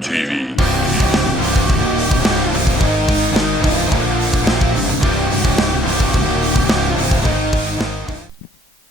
TV.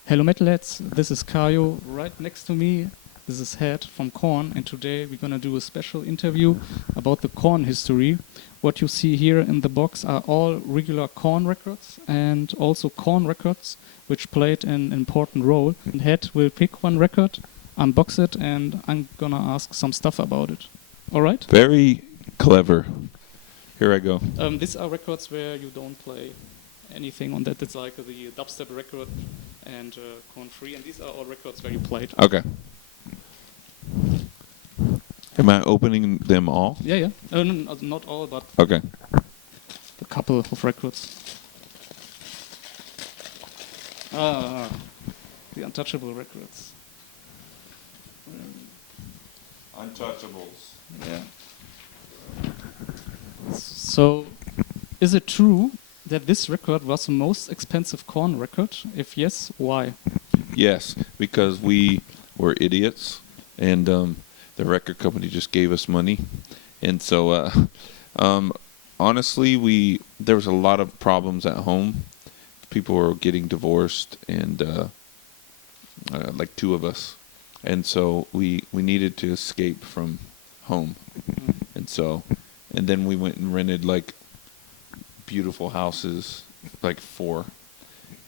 Hello metalheads, this is Kayo. Right next to me, this is Head from KoRn, and today we're gonna do a special interview about the KoRn history. What you see here in the box are all regular KoRn records and also KoRn records, which played an important role. And Head will pick one record, unbox it, and I'm gonna ask some stuff about it. All right? Very clever. Here I go. These are records where you don't play anything on that. It's like the dubstep record and KoRn Free, and these are all records where you played. Okay. Am I opening them all? Yeah. No, not all, but Okay. a couple of records. The Untouchable records. Untouchables. Yeah. So, is it true that this record was the most expensive KoRn record? If yes, why? Yes, because we were idiots, and the record company just gave us money, and so honestly, there was a lot of problems at home. People were getting divorced, and like two of us, and so we needed to escape from home, and then we went and rented like beautiful houses, like 4,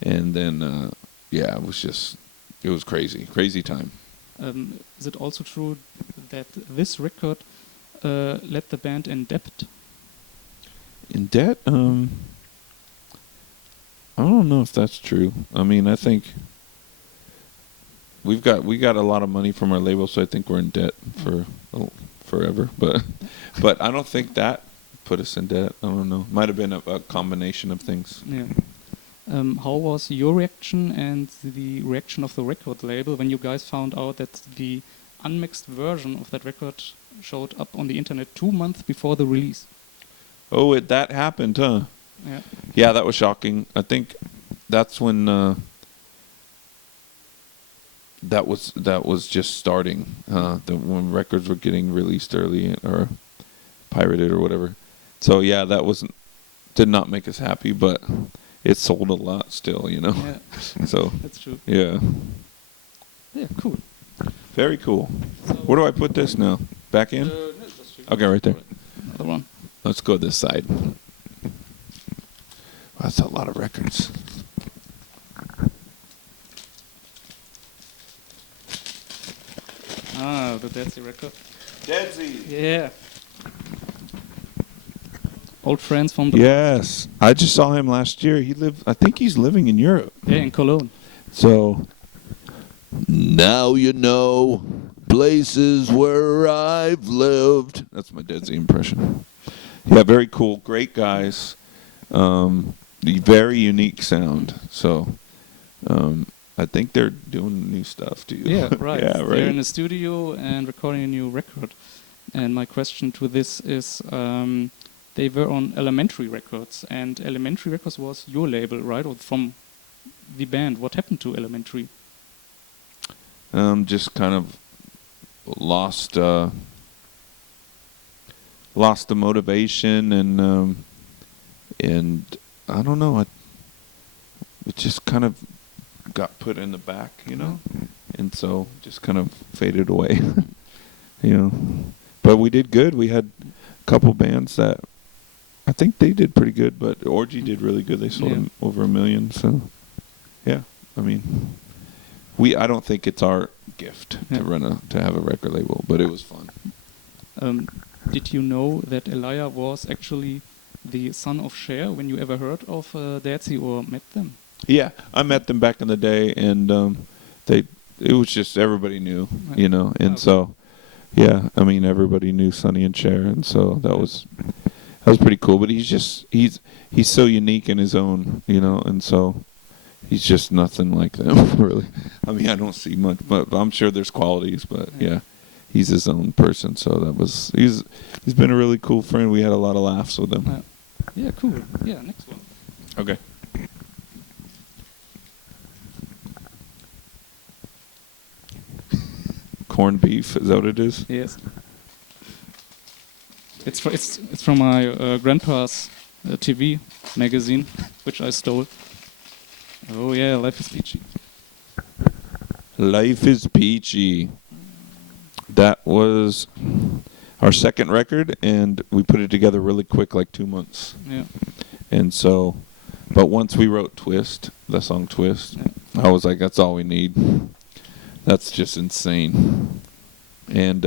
and then it was crazy time. Is it also true that this record led the band in debt? In debt? I don't know if that's true. I mean, I think we got a lot of money from our label, so I think we're in debt for forever. But I don't think that put us in debt. I don't know. Might have been a combination of things. Yeah. How was your reaction and the reaction of the record label when you guys found out that the unmixed version of that record showed up on the internet 2 months before the release? Oh, that happened, huh? Yeah. Yeah, that was shocking. I think that's when that was just starting. When records were getting released early or pirated or whatever. So yeah, did not make us happy, but it sold a lot still, you know. Yeah. So that's true. Yeah. Yeah, cool. Very cool. So Where do I put this now? Back in? Okay, right there. Another one. Let's go this side. Wow, that's a lot of records. The Deadsy record. Deadsy. Yeah. Old friends from the Yes, I just saw him last year. I think he's living in Europe. Yeah, in Cologne. So now you know places where I've lived. That's my Deadsy impression. Yeah, very cool. Great guys. Very unique sound. So I think they're doing new stuff too. Yeah, right. Yeah, right. They're in the studio and recording a new record. And my question to this is, they were on Elementary Records, and Elementary Records was your label, right? Or from the band. What happened to Elementary? Just kind of lost the motivation, and I don't know. It just kind of got put in the back, you know, and so just kind of faded away, you know. But we did good. We had a couple bands that I think they did pretty good, but Orgy did really good. They sold them over 1 million. So, yeah, I mean, I don't think it's our gift to have a record label, but it was fun. Did you know that Elia was actually the son of Cher when you ever heard of Deadsy or met them? Yeah, I met them back in the day, and it was just everybody knew, you know, and so, yeah, I mean, everybody knew Sonny and Cher, and so that was pretty cool. But he's so unique in his own, you know, and so he's just nothing like them, really. I mean, I don't see much, but I'm sure there's qualities. But yeah, he's his own person. So he's been a really cool friend. We had a lot of laughs with him. Yeah, cool. Yeah, next one. Okay. corned beef. Is that what it is? Yes. It's from my grandpa's TV magazine, which I stole. Oh yeah, Life is Peachy. Life is Peachy. That was our second record, and we put it together really quick, like 2 months. Yeah. And so, but once we wrote Twist, the song Twist, I was like, that's all we need. That's just insane. And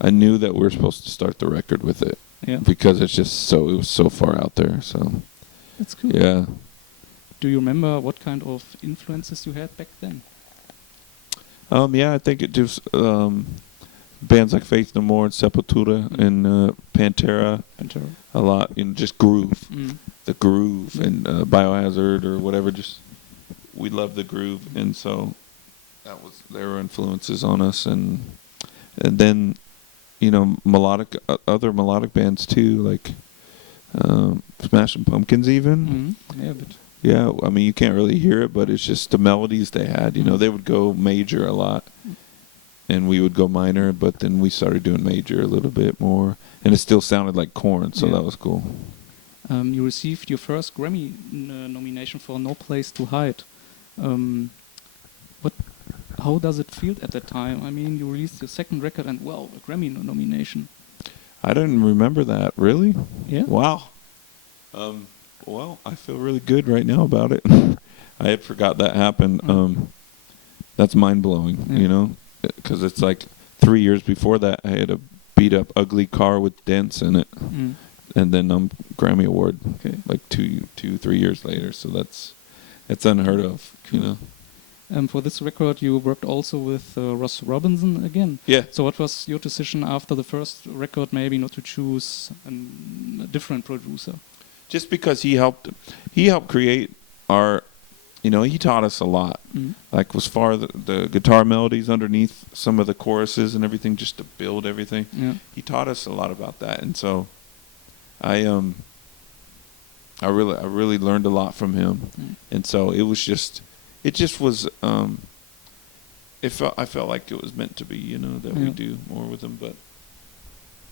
I knew that we were supposed to start the record with it. Yeah. Because it was so far out there. So that's cool. Yeah. Do you remember what kind of influences you had back then? Yeah, I think it just bands like Faith No More and Sepultura and Pantera. A lot, just groove. The groove and Biohazard or whatever. Just we love the groove, and so that was their influences on us, and then other melodic bands too, like Smashing Pumpkins even. Yeah, but yeah, I mean you can't really hear it, but it's just the melodies they had. They would go major a lot, and we would go minor, but then we started doing major a little bit more, and it still sounded like KoRn, so that was cool. You received your first Grammy nomination for No Place to Hide. How does it feel at that time? I mean, you released your second record and, wow, a Grammy nomination. I didn't remember that. Really? Yeah. Wow. Well, I feel really good right now about it. I had forgot that happened. That's mind-blowing, because it's like 3 years before that, I had a beat-up, ugly car with dents in it. And then Grammy Award, like 3 years later. So that's unheard of, For this record, you worked also with Ross Robinson again. Yeah. So what was your decision after the first record, maybe not to choose a different producer? Just because he helped create our, he taught us a lot. Like as far as the guitar melodies underneath some of the choruses and everything, just to build everything. Yeah. He taught us a lot about that, and so I really learned a lot from him, and so it just was. I felt like it was meant to be, that we do more with him. But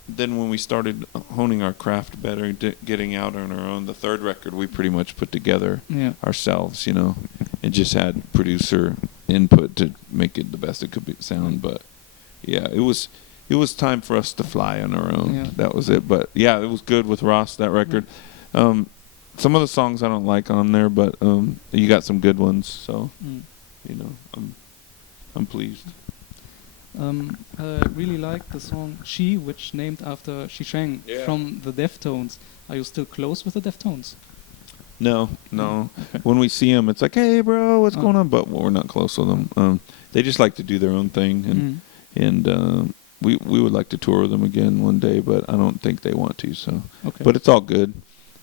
then when we started honing our craft better, getting out on our own, the third record we pretty much put together ourselves, and just had producer input to make it the best it could sound. But yeah, it was time for us to fly on our own. Yeah. That was it. But yeah, it was good with Ross, that record. Some of the songs I don't like on there, but you got some good ones, so I'm pleased. I really like the song She, which named after Xi Sheng from the Deftones. Are you still close with the Deftones? No. Okay. When we see them, it's like, hey, bro, what's going on? But we're not close with them. They just like to do their own thing, and we would like to tour with them again one day, but I don't think they want to. So, but it's all good.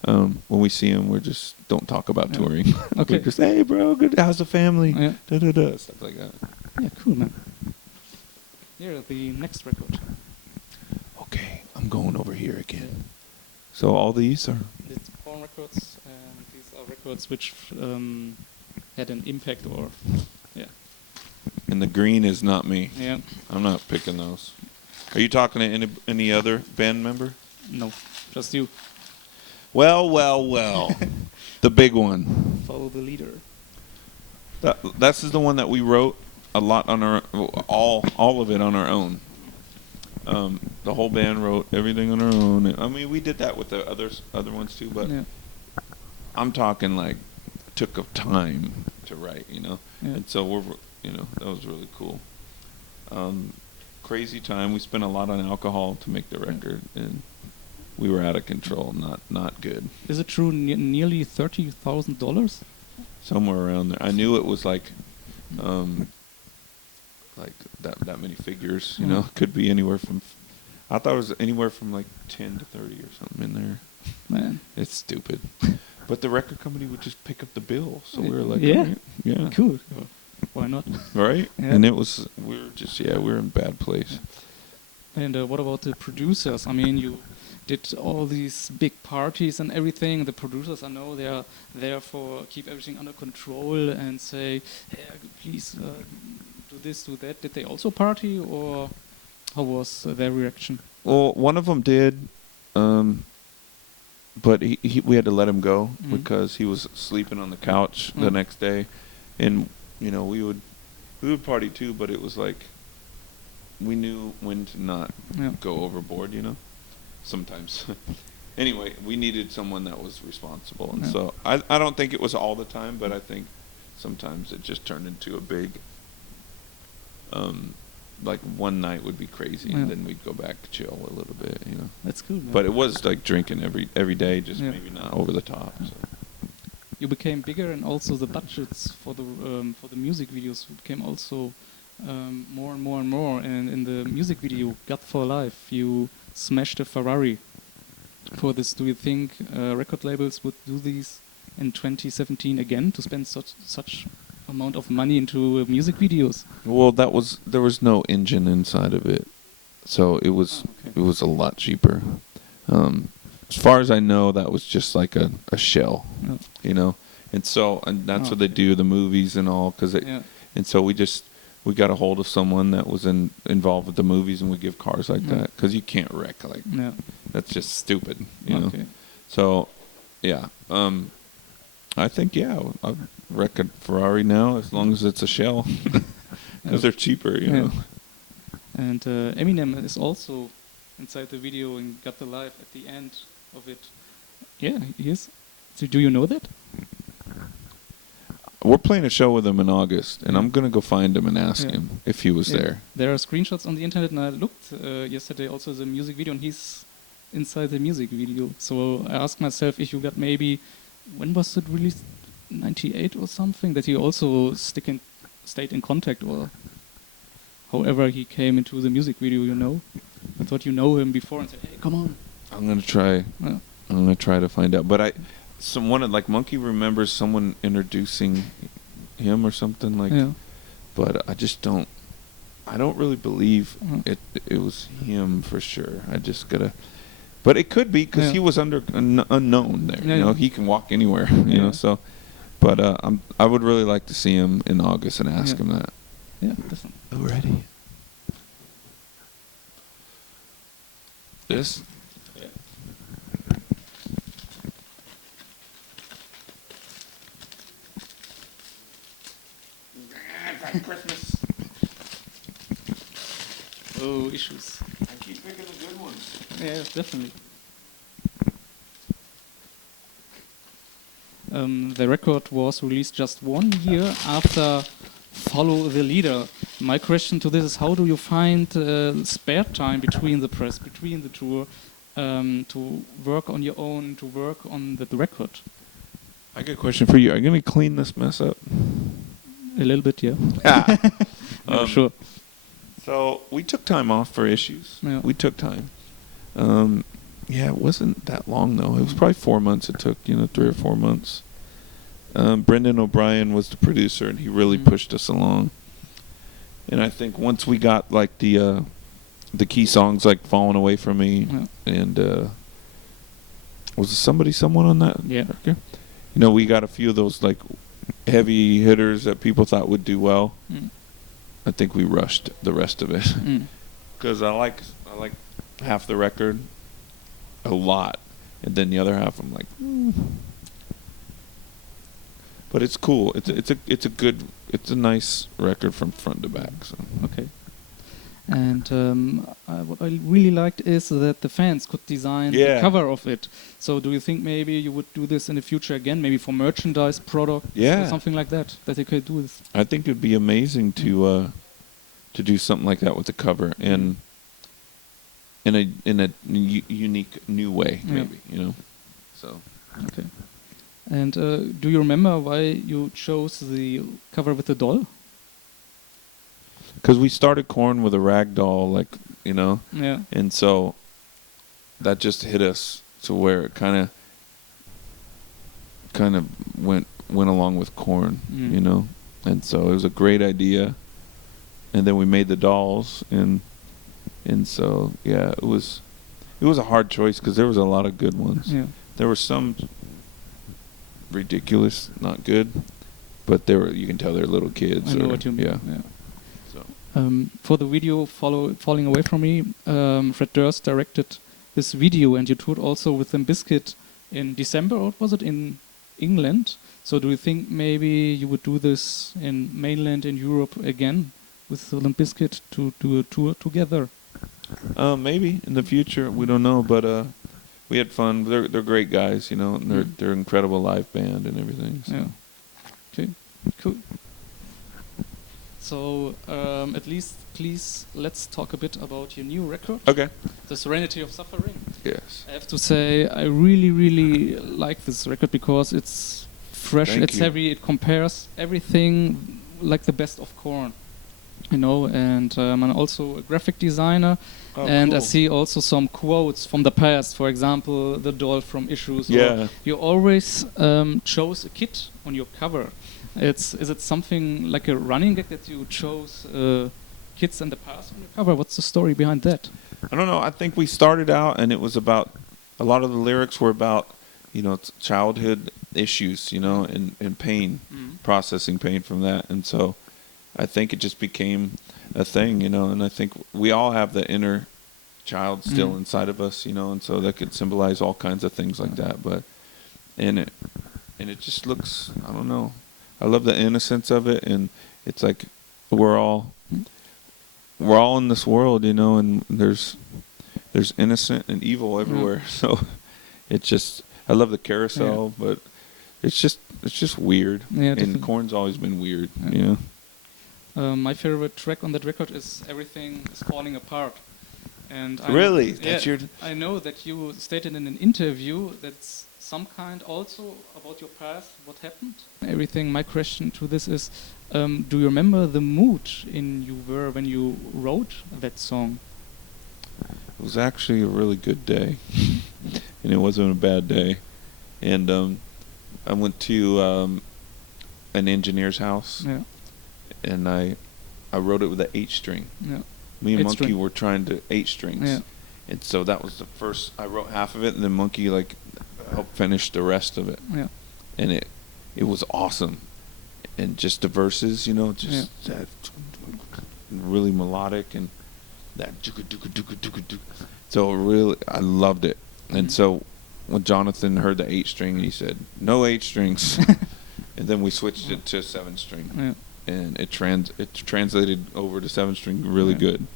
When we see them, we just don't talk about touring. Okay. We're just, hey, bro, good. How's the family? Yeah. Stuff like that. Yeah, cool, man. Here, the next record. Okay, I'm going over here again. Yeah. So all these are? It's KoRn records, and these are records which had an impact or, And the green is not me. Yeah. I'm not picking those. Are you talking to any other band member? No, just you. Well. The big one. Follow the leader. This is the one that we wrote a lot on our all of it on our own. The whole band wrote everything on our own. I mean, we did that with the other ones too, but I'm talking like took a time to write, And so that was really cool. Crazy time. We spent a lot on alcohol to make the record, and we were out of control. Not good. Is it true? Nearly $30,000? Somewhere around there. I knew it was like that many figures. Could be anywhere from. I thought it was anywhere from like 10 to 30 or something in there. Man, it's stupid. But the record company would just pick up the bill, so we were like, yeah, cool. Why not? Right? Yeah. And we were in a bad place. And what about the producers? I mean, you did all these big parties and everything. The producers, I know, they are there for keep everything under control and say, hey, please do this, do that. Did they also party, or how was their reaction? Well, one of them did, but we had to let him go because he was sleeping on the couch the next day, and you know we would party too, but it was like we knew when to not go overboard, you know. Sometimes. Anyway, we needed someone that was responsible, and so I don't think it was all the time, but I think sometimes it just turned into a big like one night would be crazy, and then we'd go back to chill a little bit, you know. That's cool, man. But it was like drinking every day, just maybe not over the top. So. You became bigger, and also the budgets for the music videos became also more and more and more. And in the music video "God for Life," you smashed a Ferrari. For this, do you think record labels would do these in 2017 again, to spend such amount of money into music videos? Well, there was no engine inside of it, so it was a lot cheaper. As far as I know, that was just like a shell, you know. And that's what they do, the movies and all, and so we got a hold of someone that was involved with the movies, and we give cars like that, because you can't wreck that's just stupid, you know. So, yeah, I think I'll wreck a Ferrari now as long as it's a shell, because they're cheaper, you know. And Eminem is also inside the video and got the life at the end of it. Yeah, he is. So do you know that? We're playing a show with him in August, and I'm going to go find him and ask him if he was there. There are screenshots on the internet, and I looked yesterday also the music video, and he's inside the music video. So I asked myself if you got maybe, when was it released? 98 or something? That he also stayed in contact, or however he came into the music video, you know? I thought you know him before and said, hey, come on. I'm going to try. I'm going to try to find out. But someone like Monkey remembers someone introducing him or something like. Yeah. But I don't really believe it was him for sure. I just gotta. But it could be because he was unknown there. You know, he can walk anywhere. You know, so. But I would really like to see him in August and ask him that. Yeah, definitely. Already. This. Christmas. Oh, issues. I keep picking the good ones. Yeah, definitely. The record was released just 1 year after Follow the Leader. My question to this is, how do you find spare time between the press, between the tour, to work on your own, to work on the record? I got a question for you. Are you going to clean this mess up? A little bit, yeah. Sure. So we took time off for issues. Yeah. We took time. It wasn't that long though. It was probably 4 months. It took 3 or 4 months. Brendan O'Brien was the producer, and he really pushed us along. And I think once we got like the key songs like "Falling Away from Me" and was someone on that? Yeah. Okay. You know, we got a few of those like heavy hitters that people thought would do well. I think we rushed the rest of it because I like half the record a lot, and then the other half I'm like, but it's cool. It's a nice record from front to back. So okay. And what I really liked is that the fans could design the cover of it. So do you think maybe you would do this in the future again, maybe for merchandise products or something like that you could do this? I think it would be amazing to do something like that with the cover, and in a unique new way, maybe, you know. So okay. And do you remember why you chose the cover with the doll? Because we started KoRn with a rag doll, like, you know, and so that just hit us to where it kind of went along with KoRn, you know, and so it was a great idea, and then we made the dolls, and so it was a hard choice because there was a lot of good ones. Yeah. There were some ridiculous, not good, but you can tell they're little kids. I know what you mean. Yeah. So. For the video Falling Away From Me, Fred Durst directed this video, and you toured also with Limp Bizkit in December, or was it in England? So do you think maybe you would do this in mainland in Europe again with Limp Bizkit to do a tour together? Maybe in the future, we don't know, but we had fun. They're great guys, you know, and they're an incredible live band and everything. So. Yeah. Okay. Cool. So at least, please, let's talk a bit about your new record. Okay. The Serenity of Suffering. Yes. I have to say, I really, really like this record because it's fresh, it's heavy, it compares everything like the best of KoRn. You know, and I'm also a graphic designer, and cool. I see also some quotes from the past. For example, the doll from Issues. Yeah. You always chose a kid on your cover. Is it something like a running gag that you chose kids in the past on your cover? What's the story behind that? I don't know. I think we started out, and it was about a lot of the lyrics were about, you know, childhood issues, you know, and pain, processing pain from that, and so. I think it just became a thing, you know, and I think we all have the inner child still inside of us, you know, and so that could symbolize all kinds of things like that. But and it just looks, I don't know, I love the innocence of it, and it's like we're all in this world, you know, and there's innocent and evil everywhere. So it just, I love the carousel, but it's just weird. Yeah, and KoRn's always been weird, you know. My favorite track on that record is Everything Is Falling Apart. And really? I know that you stated in an interview that's some kind also about your past, what happened. Everything. My question to this is, do you remember the mood you were when you wrote that song? It was actually a really good day, and it wasn't a bad day. And I went to an engineer's house. Yeah. And I wrote it with an 8-string. Yeah. Me and Monkey were trying to 8 strings. Yeah. And so that was the first, I wrote half of it, and then Monkey like helped finish the rest of it. Yeah. And it was awesome. And just the verses, you know, just that really melodic and that so really I loved it. And so when Jonathan heard the 8-string, he said, "No 8 strings." And then we switched it to 7-string. Yeah. And it translated over to 7-string really good.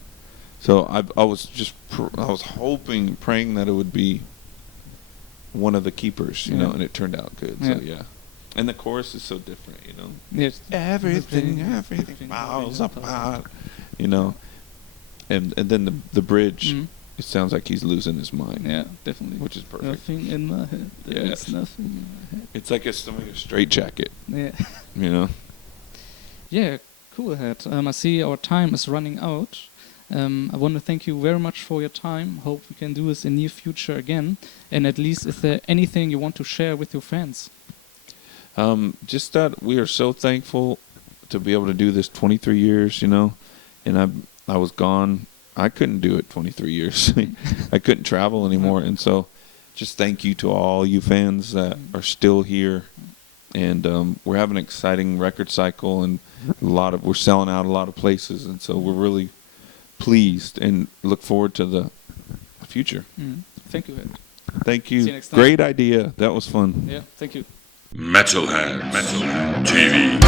So I was praying that it would be one of the keepers, you know, and it turned out good. So yeah, and the chorus is so different, you know. Yes, everything falls apart, you know, and then the bridge. It sounds like he's losing his mind. Yeah, definitely. Which is perfect. Nothing in my head. There's nothing in my head. It's like somebody a straight jacket. Yeah. You know. Yeah, cool, Head. I see our time is running out. I want to thank you very much for your time. Hope we can do this in near future again. And at least, is there anything you want to share with your fans? Just that we are so thankful to be able to do this 23 years, you know. And I was gone. I couldn't do it 23 years. I couldn't travel anymore. And so just thank you to all you fans that are still here. And we're having an exciting record cycle, and we're selling out a lot of places, and so we're really pleased and look forward to the future. Thank you, Ed. Thank you. See you next time. Great idea. That was fun. Yeah, thank you. Metalhead TV.